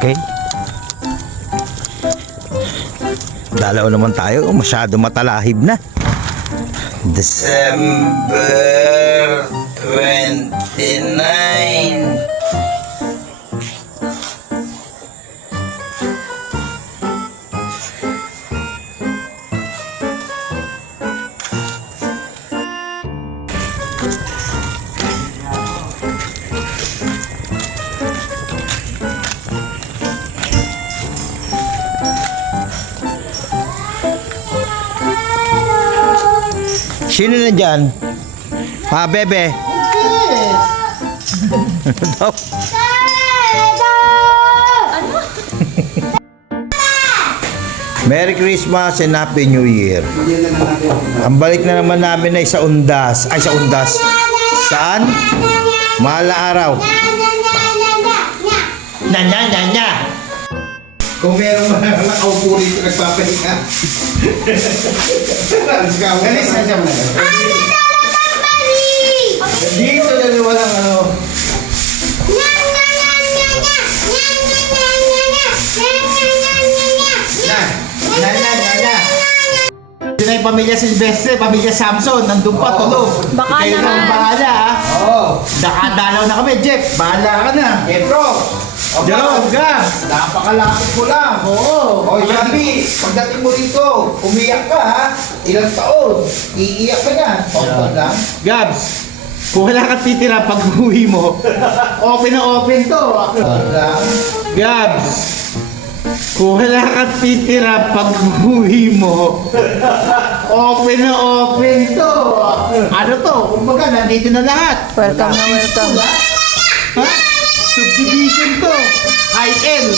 Okay. Dalaw naman tayo. Masyado matalahib na. December 29. Sino na dyan? Ha, bebe? Ano? Merry Christmas and Happy New Year. Ang balik na naman namin ay sa Undas. Ay, sa Undas. Saan? Mala araw. Nya. Kung meron mga nakaupo rito nagpapahinga. Galis na siya mo. Dito na walang ano. Ito na yung pamilya Silvestre, pamilya Samson, nandun pa, tulog. Baka Kayo naman. nang bahala, ha? Oo. Nakadalaw na kami, Jeff. Bahala ka na. Petro. Jerome, Gams. Napakalapit mo lang. Oo. O, Yabi, pagdating mo rito, umiyak ka, ha? Ilang taon, iiyak ka na. Pagpag lang. Gams, kung wala kang titira pag uwi mo, open na open to. Gabs, kung wala kang titira pag uwi mo, open na open to. Ano to? Kumbaga, nandito na lahat. Welcome na welcome. Ha? Subdivision to. High-end.